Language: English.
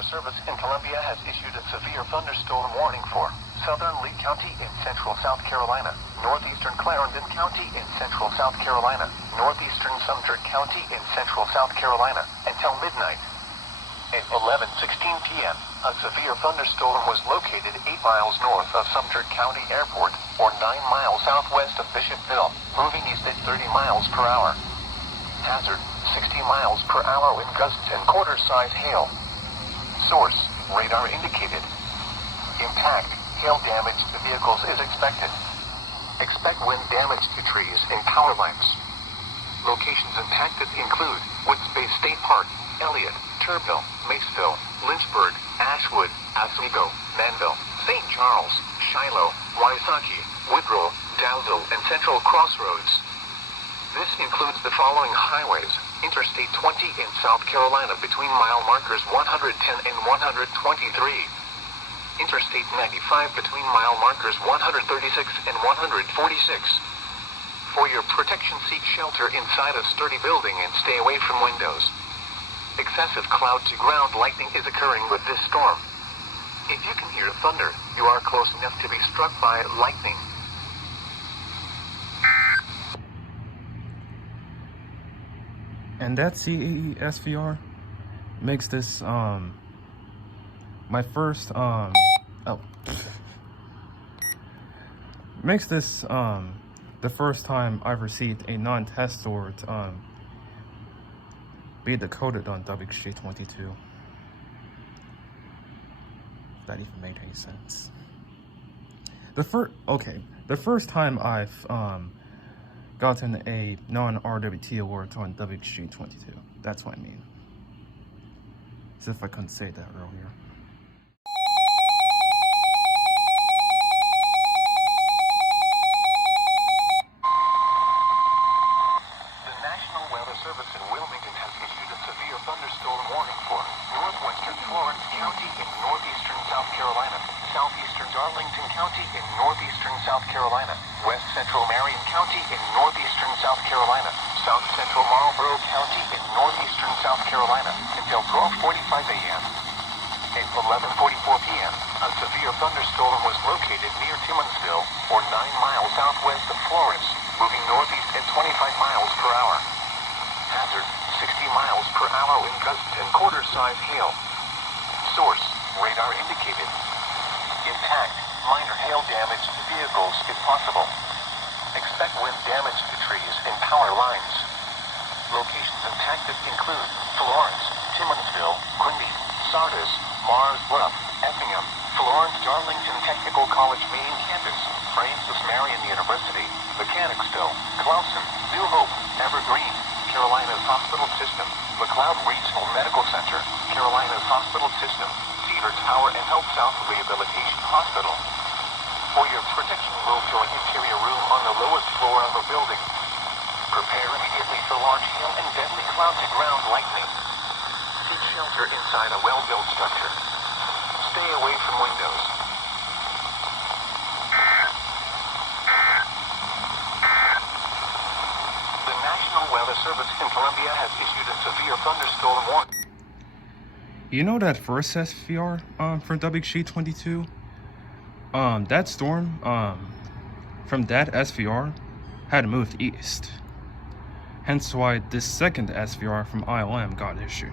Weather Service in Columbia has issued a severe thunderstorm warning for southern Lee County in central South Carolina, northeastern Clarendon County in central South Carolina, northeastern Sumter County in central South Carolina, until midnight. At 11:16 p.m., a severe thunderstorm was located 8 miles north of Sumter County Airport, or 9 miles southwest of Bishopville, moving east at 30 miles per hour. Hazard, 60 miles per hour wind gusts and quarter-size hail. Source, radar indicated. Impact, hail damage to vehicles is expected. Expect wind damage to trees and power lines. Locations impacted include Woods Bay State Park, Elliott, Turville, Maceville, Lynchburg, Ashwood, Oswego, Manville, St. Charles, Shiloh, Wysocki, Woodrow, Dowville, and Central Crossroads. This includes the following highways: Interstate 20 in South Carolina between mile markers 110 and 123. Interstate 95 between mile markers 136 and 146. For your protection, seek shelter inside a sturdy building and stay away from windows. Excessive cloud-to-ground lightning is occurring with this storm. If you can hear thunder, you are close enough to be struck by lightning. And that CAE SVR makes this my first makes this the first time I've received a non-test or be decoded on WXJ22. If that even made any sense. The first time I've gotten a non-RWT award on WXJ22. That's what I mean. As if I couldn't say that earlier. The National Weather Service in Wilmington has issued a severe thunderstorm warning for northwestern Florence County in northeastern South Carolina, southeastern Darlington County in northeastern South Carolina, west central Marion County in northeastern South Carolina, south central Marlboro County in northeastern South Carolina, until 12:45 a.m. At 11:44 p.m., a severe thunderstorm was located near Timminsville, or 9 miles southwest of Florence, moving northeast at 25 miles per hour. Hazard, 60 miles per hour wind gusts and quarter-size hail. Source, radar indicated. Impact, minor hail damage to vehicles if possible. Expect wind damage to trees and power lines. Locations impacted include Florence, Timminsville, Quinby, Sardis, Mars Bluff, Effingham, Florence Darlington Technical College Main Campus, Francis Marion University, Mechanicsville, Clawson, New Hope, Evergreen, Carolina's Hospital System, McLeod Regional Medical Center, Carolina's Hospital System, Cedar Tower and Health South Rehabilitation Hospital. For your protection, move to an interior room on the lowest floor of a building. Prepare immediately for large hail and deadly cloud-to-ground lightning. Seek shelter inside a well-built structure. Stay away from windows. The National Weather Service in Columbia has issued a severe thunderstorm warning. You know that first SVR from WXJ22? That storm from that SVR had moved east. Hence why this second SVR from ILM got issued.